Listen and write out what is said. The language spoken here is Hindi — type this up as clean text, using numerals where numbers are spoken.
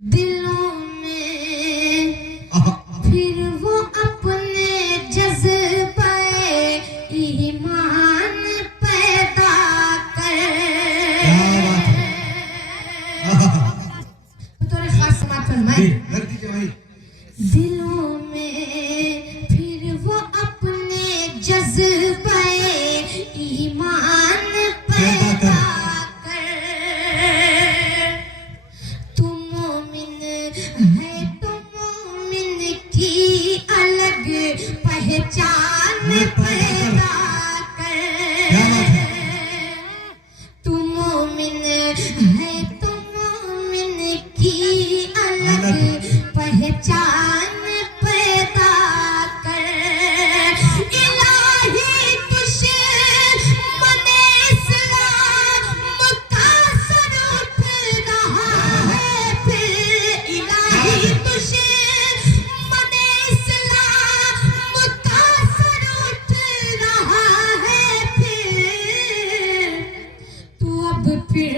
दिलों में फिर वो अपने जज्बे ईमान पैदा कर। थोड़े खास समाज फरमाए। दिलों में फिर वो अपने जज्बे ईमान पैदा कर। तुम मोमिन है तो मोमिन की अलग पहचान पैदा कर। तुम मोमिन है तो मोमिन की अलग पहचान पैदा कर। इलाही दुश्मने इस्लाम का सर उठ रहा है फिर। इलाही दुश्मने इस्लाम का सर उठ रहा है फिर। तू अब फिर